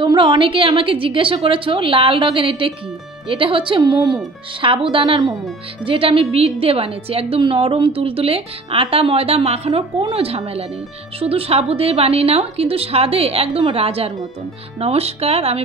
তোমরা অনেকেই আমাকে জিজ্ঞাসা করেছো লাল রঙের এটা কি। এটা হচ্ছে মোমো, সাবুদানার মোমো, যেটা আমি বিট দিয়ে বানিয়েছি। একদম নরম তুলতুলে, আটা ময়দা মাখানোর কোনো ঝামেলা নেই। শুধু সাবু দিয়ে বানিয়ে নাও, কিন্তু স্বাদে একদম রাজার মতন। নমস্কার, আমি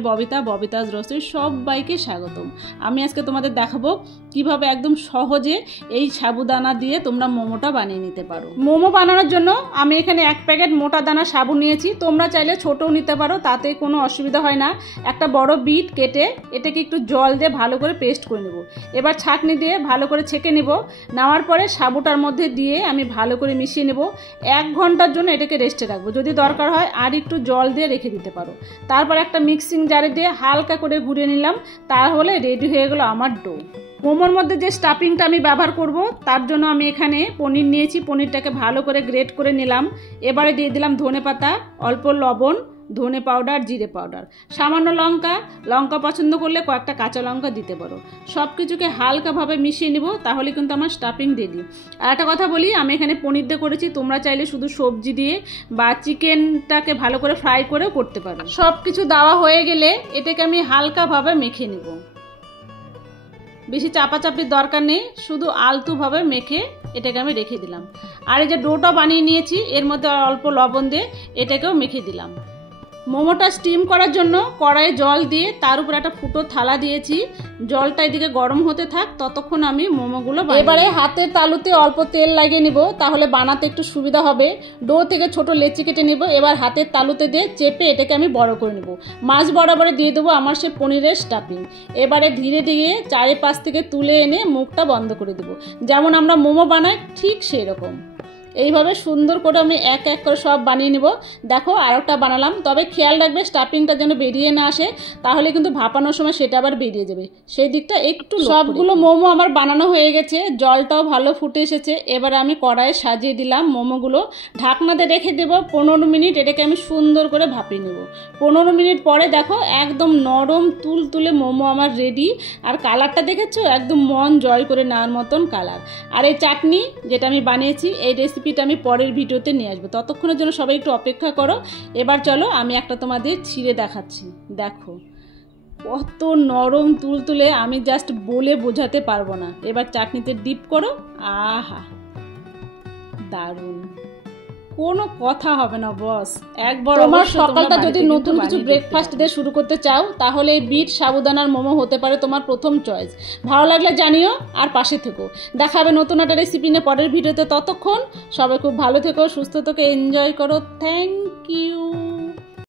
ববিতাজ রসই, সবাইকে স্বাগতম। আমি আজকে তোমাদের দেখাবো কিভাবে একদম সহজে এই সাবুদানা দিয়ে তোমরা মোমোটা বানিয়ে নিতে পারো। মোমো বানানোর জন্য আমি এখানে 1 প্যাকেট মোটা দানা সাবু নিয়েছি। তোমরা চাইলে ছোটও নিতে পারো, তাতে কোনো অসুবিধা হয় না। একটা বড় বিট কেটে এটাকে একটু জল দিয়ে ভালো করে পেস্ট করে নেব। এবার ছাঁকনি দিয়ে ভালো করে ছেঁকে নেব। নেওয়ার পরে সাবুটার মধ্যে দিয়ে আমি ভালো করে মিশিয়ে নেব। 1 ঘন্টার জন্য এটাকে রেস্টে রাখবো। যদি দরকার হয় আর একটু জল দিয়ে রেখে দিতে পারো। তারপর একটা মিক্সিং জারে দিয়ে হালকা করে ঘুরিয়ে নিলাম। তাহলে রেডি হয়ে গেল আমার ডো। মোমোর মধ্যে যে স্টাফিংটা আমি ব্যবহার করব, তার জন্য আমি এখানে পনির নিয়েছি। পনিরটাকে ভালো করে গ্রেট করে নিলাম। এবারে দিয়ে দিলাম ধনেপাতা, অল্প লবণ, ধনে পাউডার, জিরে পাউডার, সামান্য লঙ্কা পছন্দ করলে কয়েকটা কাঁচা লঙ্কা দিতে পারো। সব কিছুকে হালকাভাবে মিশিয়ে নিব, তাহলে কিন্তু আমার স্টাফিং রেডি। আর একটা কথা বলি, আমি এখানে পনির দিয়ে করেছি। তোমরা চাইলে শুধু সবজি দিয়ে বা চিকেনটাকে ভালো করে ফ্রাই করেও করতে পারো। সব কিছু দেওয়া হয়ে গেলে এটাকে আমি হালকাভাবে মেখে নিব। বেশি চাপাচাপির দরকার নেই, শুধু আলতুভাবে মেখে এটাকে আমি রেখে দিলাম। আর এই যে ডোটা বানিয়ে নিয়েছি, এর মধ্যে অল্প লবণ দিয়ে এটাকেও মেখে দিলাম। মোমোটা স্টিম করার জন্য কড়াইয়ে জল দিয়ে তার উপর একটা ফুটো থালা দিয়েছি। জলটা এদিকে গরম হতে থাক, ততক্ষণ আমি মোমোগুলো এবারে হাতের তালুতে অল্প তেল লাগিয়ে নিব, তাহলে বানাতে একটু সুবিধা হবে। ডো থেকে ছোট লেচি কেটে নিব। এবার হাতের তালুতে দিয়ে চেপে এটাকে আমি বড় করে নেব। মাছ বরাবরে দিয়ে দেবো আমার সে পনিরের স্টাফিং। এবারে ধীরে ধীরে চারিপাশ থেকে তুলে এনে মুখটা বন্ধ করে দেবো। যেমন আমরা মোমো বানাই ঠিক সেই রকম। এইভাবে সুন্দর করে আমি এক এক করে সব বানিয়ে নেব। দেখো আরেকটা বানালাম, তবে খেয়াল রাখবে স্টাফিংটা যেন বেরিয়ে না আসে, তাহলে কিন্তু ভাপানোর সময় সেটা আবার বেরিয়ে যাবে। সেই দিকটা একটু। সবগুলো মোমো আমার বানানো হয়ে গেছে, জলটাও ভালো ফুটে এসেছে। এবারে আমি কড়াইয়ে সাজিয়ে দিলাম মোমোগুলো। ঢাকনাতে রেখে দেব 15 মিনিট। এটাকে আমি সুন্দর করে ভাপিয়ে নেব। 15 মিনিট পরে দেখো একদম নরম তুলতুলে মোমো আমার রেডি। আর কালারটা দেখেছো, একদম মন জয় করে নেওয়ার মতন কালার। আর এই চাটনি যেটা আমি বানিয়েছি, এই রেসিপিটা আমি পরের ভিডিওতে নিয়ে আসবো। ততক্ষণের জন্য সবাই একটু অপেক্ষা করো। এবার চলো আমি একটা তোমাদের ছিঁড়ে দেখাচ্ছি। দেখো কত নরম তুলতুলে, আমি জাস্ট বলে বোঝাতে পারবো না। এবার চাটনিতে ডিপ করো, আহা দারুণ, কোনো কথা হবে না বস। একবার তোমার সকালটা যদি নতুন কিছু ব্রেকফাস্ট দিয়ে শুরু করতে চাও, তাহলে এই বিট সাবুদানার মোমো হতে পারে তোমার প্রথম চয়েস। ভালো লাগলে জানিও আর পাশে থেকো। দেখা হবে নতুন একটা রেসিপি নিয়ে পরের ভিডিওতে। ততক্ষণ সবাই খুব ভালো থেকো, সুস্থ থেকো, এনজয় করো। Thank you.